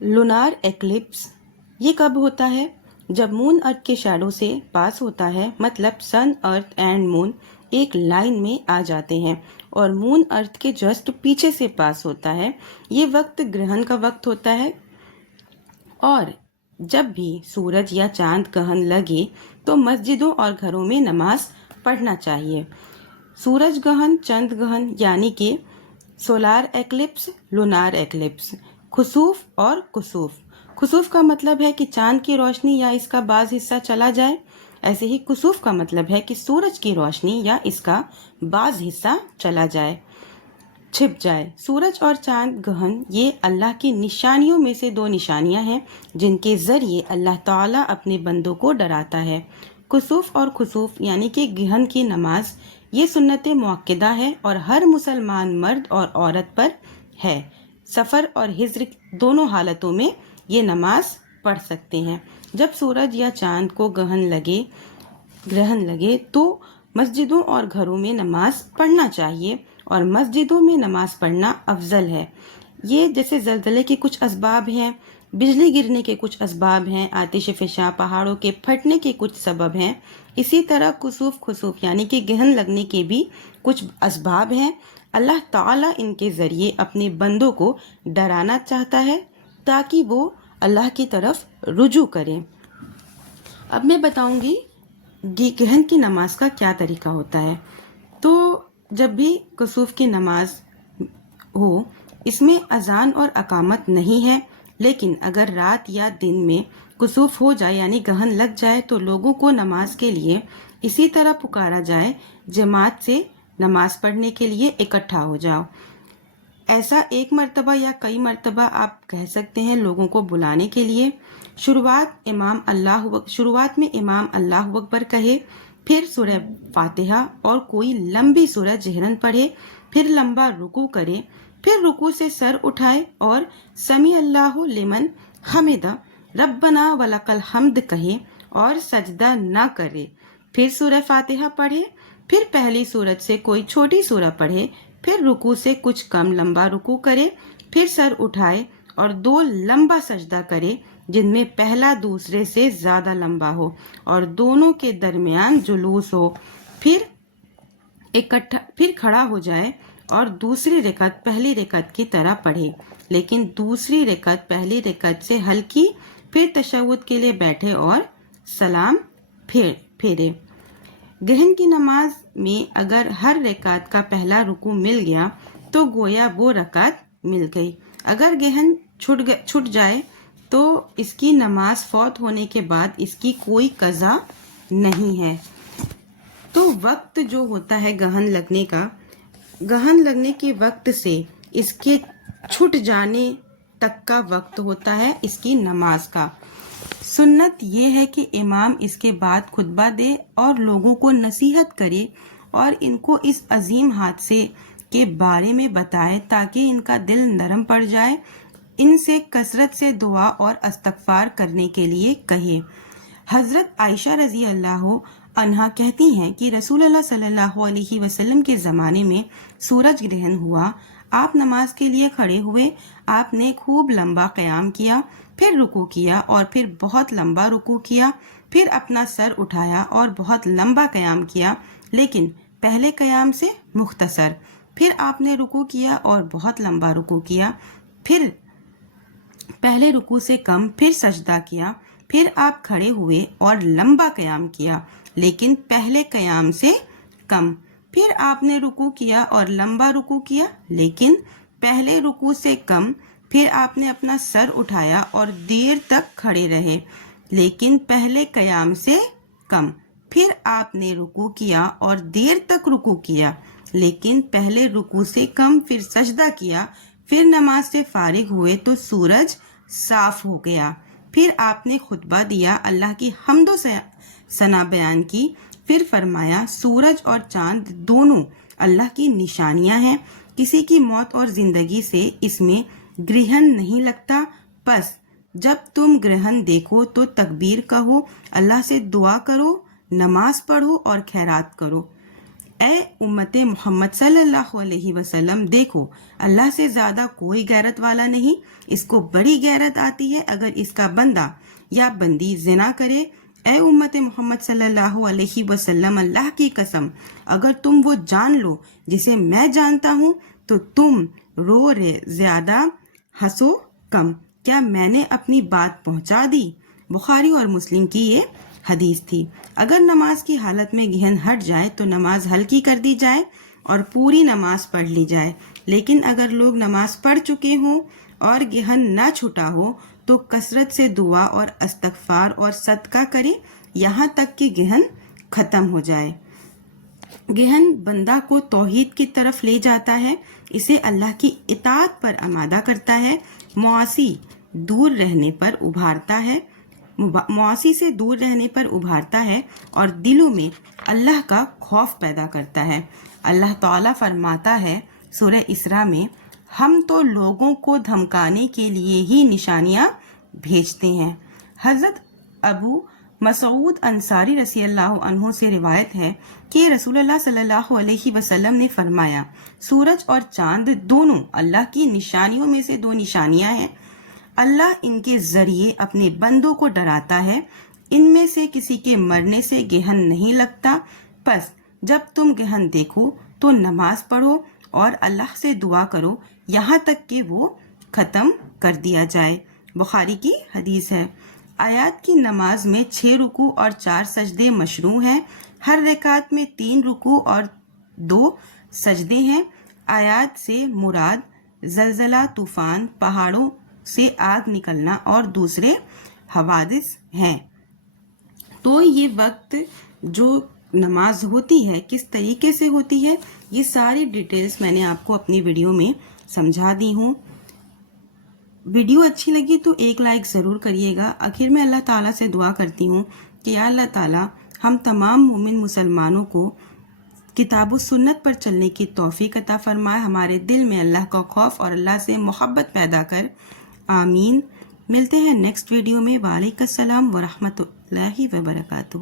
Lunar eclipse ये कब होता है? जब मून अर्थ के शैडो से पास होता है, मतलब सन अर्थ एंड मून एक लाइन में आ जाते हैं और मून अर्थ के जस्ट पीछे से पास होता है। ये वक्त ग्रहण का वक्त होता है और जब भी सूरज या चांद ग्रहण लगे तो मस्जिदों और घरों में नमाज पढ़ना चाहिए। सूरज ग्रहण, चंद्र ग्रहण यानी कि सोलार एक्लिप्स, लूनार एक्लिप्स, खुसूफ और कुसूफ। खुसूफ का मतलब है कि चांद की रोशनी या इसका बाज हिस्सा चला जाए। ऐसे ही कुसूफ का मतलब है कि सूरज की रोशनी या इसका बाज हिस्सा चला जाए, छिप जाए। सूरज और चांद ग्रहण ये अल्लाह की निशानियों में से दो निशानियां हैं जिनके जरिए अल्लाह ताला अपने बंदों को डराता है। कुसूफ और खुसूफ यानी कि ग्रहण की नमाज ये सुन्नत मुअक्कदा है और हर मुसलमान मर्द और औरत पर है। सफ़र और हिज्र दोनों हालतों में ये नमाज पढ़ सकते हैं। जब सूरज या चांद को ग्रहण लगे तो मस्जिदों और घरों में नमाज पढ़ना चाहिए और मस्जिदों में नमाज पढ़ना अफजल है। ये जैसे ज़लज़ले के कुछ असबाब हैं, बिजली गिरने के कुछ असबाब हैं, आतिश फ़िशा, पहाड़ों के फटने के कुछ सबब हैं। इसी तरह कुसूफ खुसूफ यानी कि ग्रहण लगने के भी कुछ असबाब हैं। अल्लाह ताला इनके ज़रिए अपने बंदों को डराना चाहता है ताकि वो अल्लाह की तरफ रुजू करें। अब मैं बताऊंगी ग्रहण की नमाज का क्या तरीका होता है। तो जब भी कुसूफ की नमाज हो, इसमें अजान और अकामत नहीं है, लेकिन अगर रात या दिन में कुसूफ हो जाए यानी ग्रहण लग जाए तो लोगों को नमाज के लिए इसी तरह पुकारा जाए, जमात से नमाज पढ़ने के लिए इकट्ठा हो जाओ। ऐसा एक मर्तबा या कई मर्तबा आप कह सकते हैं लोगों को बुलाने के लिए। शुरुआत में इमाम अल्लाह अकबर कहे, फिर सूरह फातिहा और कोई लंबी सूरह जहरन पढ़े, फिर लंबा रुकू करे, फिर रुकू से सर उठाए और समी अल्लाहु लिमन हमिदा रब्बना वलकल हम्द कहे और सजदा ना करे, फिर सूरह फातिहा पढ़े, फिर पहली सूरत से कोई छोटी सूरह पढ़े, फिर रुकू से कुछ कम लंबा रुकू करे, फिर सर उठाए और दो लंबा सजदा करे जिनमें पहला दूसरे से ज्यादा लंबा हो और दोनों के दरमियान जुलूस हो, फिर खड़ा हो जाए और दूसरी रकअत पहली रकअत की तरह पढ़े, लेकिन दूसरी रकअत पहली रकअत से हल्की, फिर तशहुद के लिए बैठे और सलाम फेरे। ग्रहण की नमाज में अगर हर रकात का पहला रुकू मिल गया तो गोया वो रकात मिल गई। अगर ग्रहण छूट जाए तो इसकी नमाज फौत होने के बाद इसकी कोई कज़ा नहीं है। तो वक्त जो होता है ग्रहण लगने के वक्त से इसके छूट जाने तक का वक्त होता है इसकी नमाज का। सुन्नत ये है कि इमाम इसके बाद खुतबा दे और लोगों को नसीहत करे और इनको इस अजीम हादसे के बारे में बताए ताकि इनका दिल नरम पड़ जाए। इनसे कसरत से दुआ और इस्तगफार करने के लिए कहे। हजरत आयशा रजी अल्लाह अन्हा कहती हैं कि रसूलुल्लाह सल्लल्लाहु अलैहि वसल्लम के ज़माने में सूरज ग्रहण हुआ। आप नमाज के लिए खड़े हुए, आपने खूब लंबा क़याम किया, फिर रुकू किया और फिर बहुत लंबा रुकू किया, फिर अपना सर उठाया और बहुत लंबा क़याम किया, लेकिन पहले क़याम से मुख्तसर। फिर आपने रुकू किया और बहुत लंबा रुकू किया, फिर पहले रुकू से कम, फिर सजदा किया, फिर आप खड़े हुए और लंबा क़याम किया, लेकिन पहले क़याम से कम। फिर आपने रुकू किया और लंबा रुकू किया, लेकिन पहले रुकू से कम। फिर आपने अपना सर उठाया और देर तक खड़े रहे, लेकिन पहले क़याम से कम। फिर आपने रुकू किया और देर तक रुकू किया, लेकिन पहले रुकू से कम। फिर सजदा किया, फिर नमाज से फारिग हुए तो सूरज साफ हो गया। फिर आपने खुतबा दिया, अल्लाह की हम्दो सना बयान की। फिर फरमाया, सूरज और चांद दोनों अल्लाह की निशानियां हैं, किसी की मौत और जिंदगी से इसमें ग्रहण नहीं लगता। बस जब तुम ग्रहण देखो तो तकबीर कहो, अल्लाह से दुआ करो, नमाज पढ़ो और खैरात करो। اے امت محمد صلی اللہ علیہ وسلم، دیکھو اللہ سے زیادہ کوئی غیرت والا نہیں، اس کو بڑی غیرت آتی ہے اگر اس کا بندہ یا بندی زنا کرے۔ اے امت محمد صلی اللہ علیہ وسلم، اللہ کی قسم اگر تم وہ جان لو جسے میں جانتا ہوں تو تم رو رہے زیادہ، ہنسو کم۔ کیا میں نے اپنی بات پہنچا دی؟ بخاری اور مسلم کی یہ حدیث تھی۔ اگر نماز کی حالت میں گہن ہٹ جائے تو نماز ہلکی کر دی جائے اور پوری نماز پڑھ لی جائے، لیکن اگر لوگ نماز پڑھ چکے ہوں اور گہن نہ چھٹا ہو تو کثرت سے دعا اور استغفار اور صدقہ کرے یہاں تک کہ گہن ختم ہو جائے۔ گہن بندہ کو توحید کی طرف لے جاتا ہے، اسے اللہ کی اطاعت پر آمادہ کرتا ہے، معاصی دور رہنے پر ابھارتا ہے، معاصی سے دور رہنے پر ابھارتا ہے اور دلوں میں اللہ کا خوف پیدا کرتا ہے۔ اللہ تعالیٰ فرماتا ہے سورہ اسراء میں، ہم تو لوگوں کو دھمکانے کے لیے ہی نشانیاں بھیجتے ہیں۔ حضرت ابو مسعود انصاری رضی اللہ عنہ سے روایت ہے کہ رسول اللہ صلی اللہ علیہ وسلم نے فرمایا، سورج اور چاند دونوں اللہ کی نشانیوں میں سے دو نشانیاں ہیں، اللہ ان کے ذریعے اپنے بندوں کو ڈراتا ہے، ان میں سے کسی کے مرنے سے گہن نہیں لگتا، پس جب تم گہن دیکھو تو نماز پڑھو اور اللہ سے دعا کرو یہاں تک کہ وہ ختم کر دیا جائے۔ بخاری کی حدیث ہے۔ آیات کی نماز میں 6 رکوع اور 4 سجدے مشروع ہیں، ہر رکعت میں 3 رکوع اور 2 سجدے ہیں۔ آیات سے مراد زلزلہ، طوفان، پہاڑوں سے آگ نکلنا اور دوسرے حوادث ہیں۔ تو یہ وقت جو نماز ہوتی ہے کس طریقے سے ہوتی ہے، یہ ساری ڈیٹیلز میں نے آپ کو اپنی ویڈیو میں سمجھا دی ہوں۔ ویڈیو اچھی لگی تو ایک لائک ضرور کریے گا۔ آخر میں اللہ تعالیٰ سے دعا کرتی ہوں کہ یا اللہ تعالیٰ ہم تمام مومن مسلمانوں کو کتاب و سنت پر چلنے کی توفیق عطا فرمائے، ہمارے دل میں اللہ کا خوف اور اللہ سے محبت پیدا کر، آمین۔ ملتے ہیں نیکسٹ ویڈیو میں۔ وعلیکم السلام ورحمۃ اللہ وبرکاتہ۔